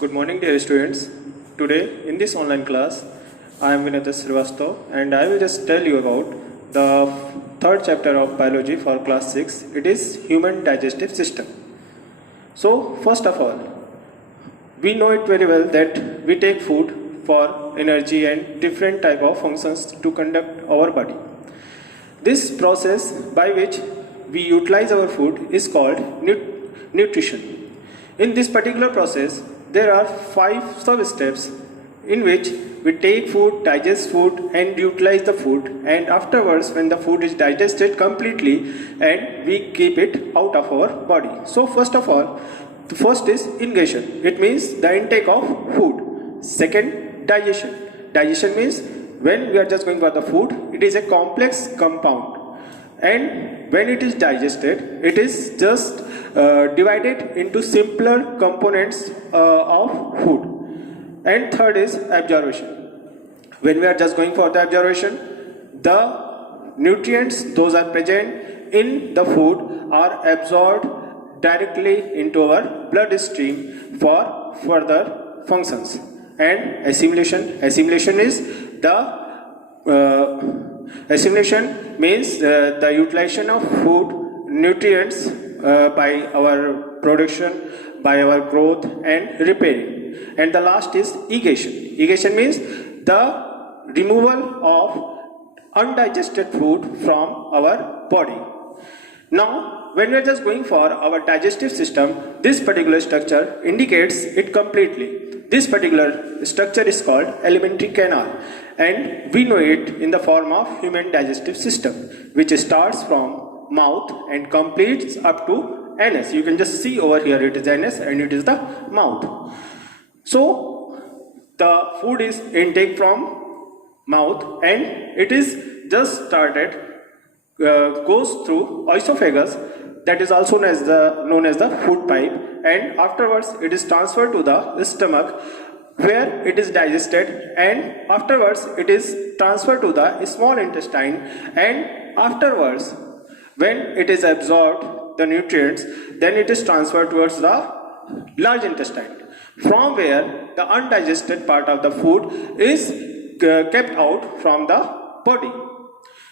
Good morning, dear students. Today, in this online class, I am Vinay Srivastava and I will just tell you about the third chapter of biology for class 6. It is human digestive system. So, first of all, we know it very well that we take food for energy and different type of functions to conduct our body. This process by which we utilize our food is called nutrition. In this particular process, there are 5 sub-steps in which we take food, digest food and utilize the food, and afterwards when the food is digested completely and we keep it out of our body. So first of all, the first is ingestion. It means the intake of food. Second, digestion. Digestion means when we are just going for the food, it is a complex compound, and when it is digested, it is just divided into simpler components of food. And third is absorption. When we are just going for the absorption, the nutrients those are present in the food are absorbed directly into our bloodstream for further functions. And assimilation. Assimilation is assimilation means the utilization of food nutrients by our production, by our growth and repairing. And the last is egestion. Egestion means the removal of undigested food from our body. Now, when we are just going for our digestive system, this particular structure indicates it completely. This particular structure is called alimentary canal, and we know it in the form of human digestive system, which starts from mouth and completes up to anus. You can just see over here it is anus and it is the mouth. So the food is intake from mouth and it is just started goes through esophagus, that is also known as the food pipe, and afterwards it is transferred to the stomach where it is digested, and afterwards it is transferred to the small intestine, and afterwards when it is absorbed the nutrients, then it is transferred towards the large intestine, from where the undigested part of the food is kept out from the body.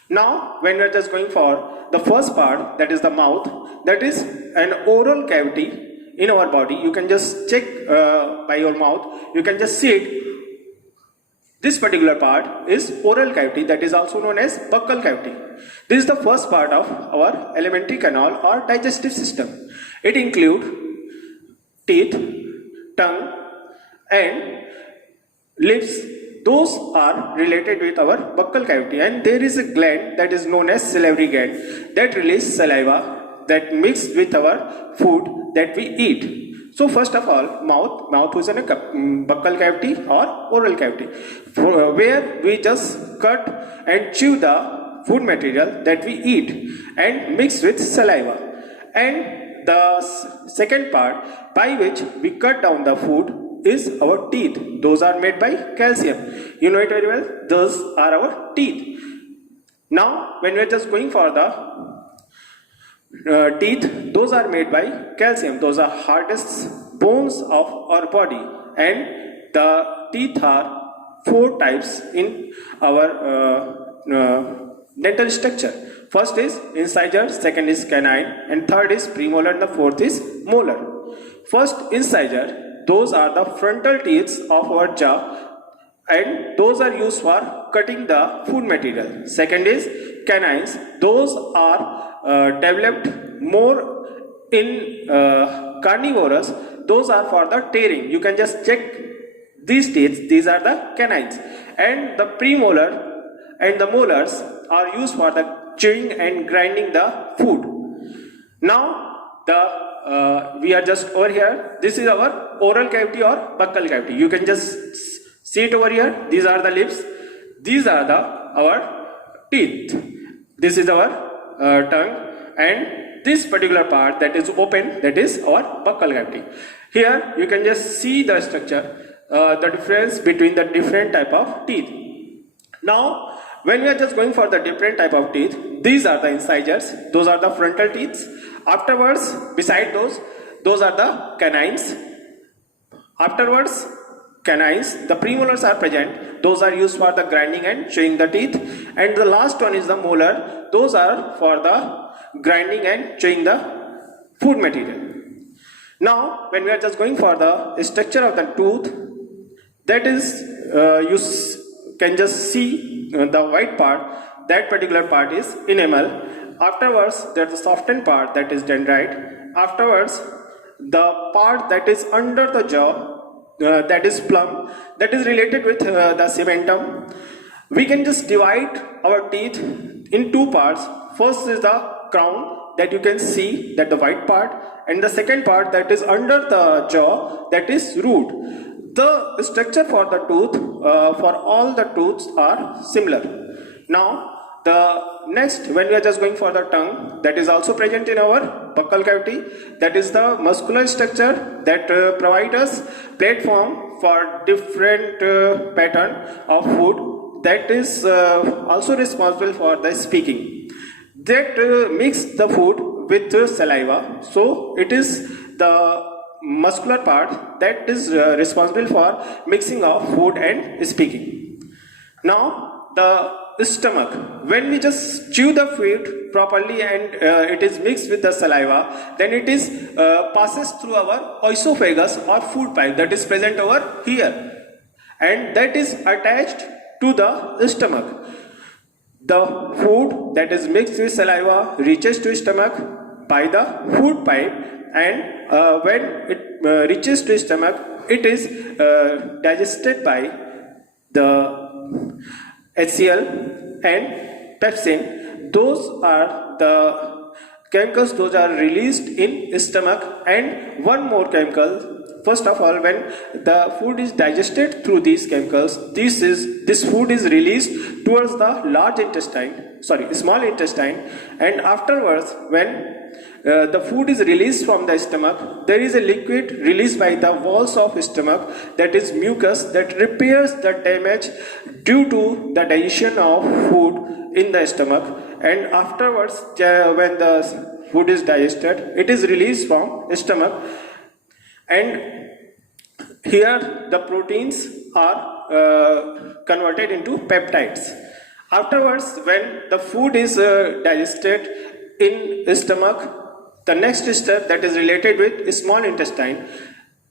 Now, when we are just going for the first part, that is the mouth, that is an oral cavity in our body. You can just check by your mouth, you can just see it. This particular part is oral cavity, that is also known as buccal cavity. This is the first part of our alimentary canal or digestive system. It includes teeth, tongue and lips. Those are related with our buccal cavity, and there is a gland that is known as salivary gland that releases saliva that mixes with our food that we eat. So first of all, mouth is in a buccal cavity or oral cavity where we just cut and chew the food material that we eat and mix with saliva. And the second part by which we cut down the food is our teeth. Those are made by calcium. You know it very well. Those are our teeth. Now, when we are just going for the teeth, those are made by calcium. Those are hardest bones of our body, and the teeth are 4 types in our dental structure. First is incisor, second is canine, and third is premolar, and the fourth is molar. First, incisor. Those are the frontal teeth of our jaw, and those are used for cutting the food material. Second is canines. Those are developed more in carnivorous. Those are for the tearing. You can just check these teeth. These are the canines. And the premolar and the molars are used for the chewing and grinding the food. Now we are just over here. This is our oral cavity or buccal cavity. You can just see it over here. These are the lips. These are our teeth. This is our tongue, and this particular part that is open, that is our buccal cavity. Here you can just see the structure, the difference between the different type of teeth. Now, when we are just going for the different type of teeth, these are the incisors. Those are the frontal teeth. Afterwards, beside those are the canines. Afterwards, canines, the premolars are present. Those are used for the grinding and chewing the teeth. And the last one is the molar. Those are for the grinding and chewing the food material. Now, when we are just going for the structure of the tooth, that is, can just see the white part. That particular part is enamel. Afterwards, there's the softened part, that is dendrite. Afterwards, the part that is under the jaw, that is plum, that is related with the cementum. We can just divide our teeth in two parts. First is the crown, that you can see, that the white part, and the second part that is under the jaw, that is root. The structure for the tooth, for all the tooths are similar. Now, the next, when we are just going for the tongue, that is also present in our buccal cavity. That is the muscular structure that provides us platform for different pattern of food. That is also responsible for the speaking. That mix the food with saliva. So it is the muscular part that is responsible for mixing of food and speaking. Now, the stomach, when we just chew the food properly and it is mixed with the saliva, then it is passes through our esophagus or food pipe that is present over here, and that is attached to the stomach. The food that is mixed with saliva reaches to stomach by the food pipe, and when it reaches to stomach, it is digested by the HCl and pepsin. Those are the chemicals, those are released in stomach. And one more chemical, first of all, when the food is digested through these chemicals, this food is released towards the small intestine, and afterwards, when the food is released from the stomach, there is a liquid released by the walls of stomach, that is mucus, that repairs the damage due to the digestion of food in the stomach. And afterwards, when the food is digested, it is released from stomach, and here the proteins are converted into peptides. Afterwards, when the food is digested in stomach, the next step that is related with small intestine.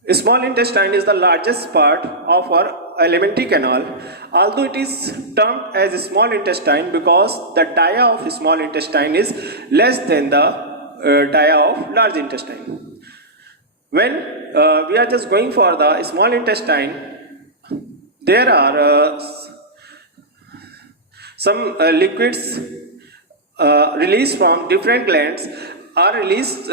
Small intestine is the largest part of our alimentary canal, although it is termed as small intestine because the dia of small intestine is less than the dia of large intestine. When we are just going for the small intestine, there are some liquids released from different glands are released,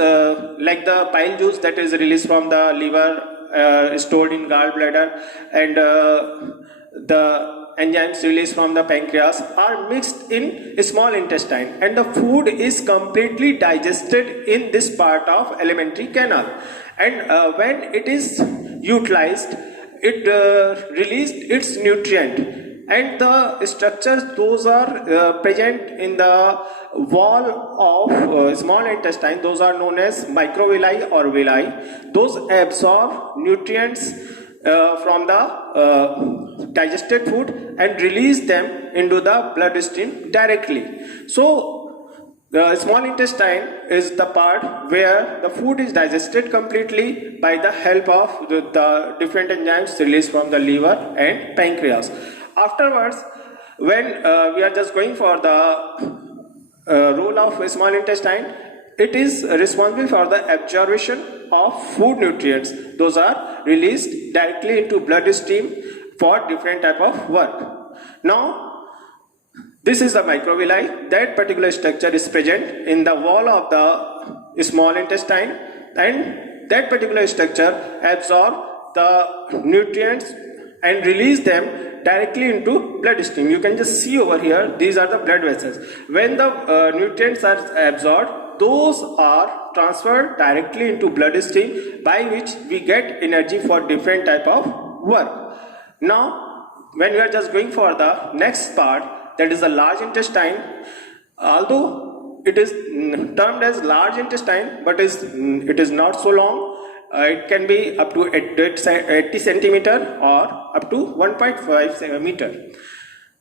like the bile juice that is released from the liver, stored in gallbladder, and the enzymes released from the pancreas are mixed in small intestine, and the food is completely digested in this part of alimentary canal. And when it is utilized, it released its nutrient, and the structures, those are present in the wall of small intestine. Those are known as microvilli or villi. Those absorb nutrients from the digested food and release them into the bloodstream directly. So the small intestine is the part where the food is digested completely by the help of the different enzymes released from the liver and pancreas. Afterwards, when we are just going for the role of small intestine, it is responsible for the absorption of food nutrients. Those are released directly into bloodstream for different type of work. Now, this is the microvilli. That particular structure is present in the wall of the small intestine, and that particular structure absorbs the nutrients and release them directly into bloodstream. You can just see over here, these are the blood vessels. When the nutrients are absorbed, those are transferred directly into bloodstream, by which we get energy for different type of work. Now, when we are just going for the next part, that is the large intestine, although it is termed as large intestine, but it is not so long. it can be up to 80 centimeter or up to 1.5 meter.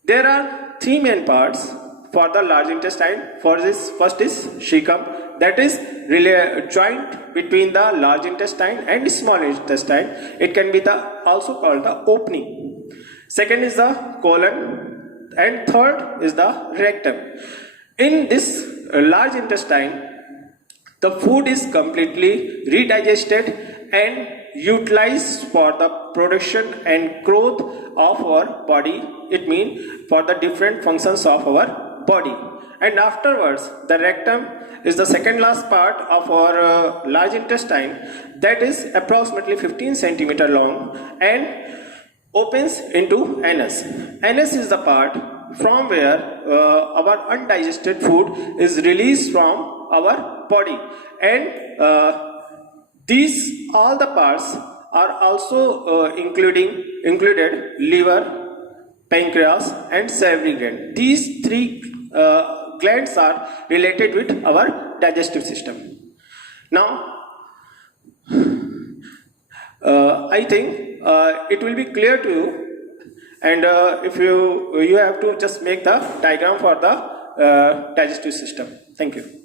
There are three main parts for the large intestine. For this, first is cecum, that is joint between the large intestine and small intestine. It can be also called the opening. Second is the colon, and third is the rectum. In this large intestine, the food is completely redigested and utilized for the production and growth of our body. It means for the different functions of our body. And afterwards, the rectum is the second last part of our large intestine, that is approximately 15 centimeter long and opens into anus. Anus is the part from where our undigested food is released from our body, and these all the parts are also included liver, pancreas and salivary gland. These three glands are related with our digestive system. Now I think it will be clear to you, and if you have to just make the diagram for the digestive system. Thank you.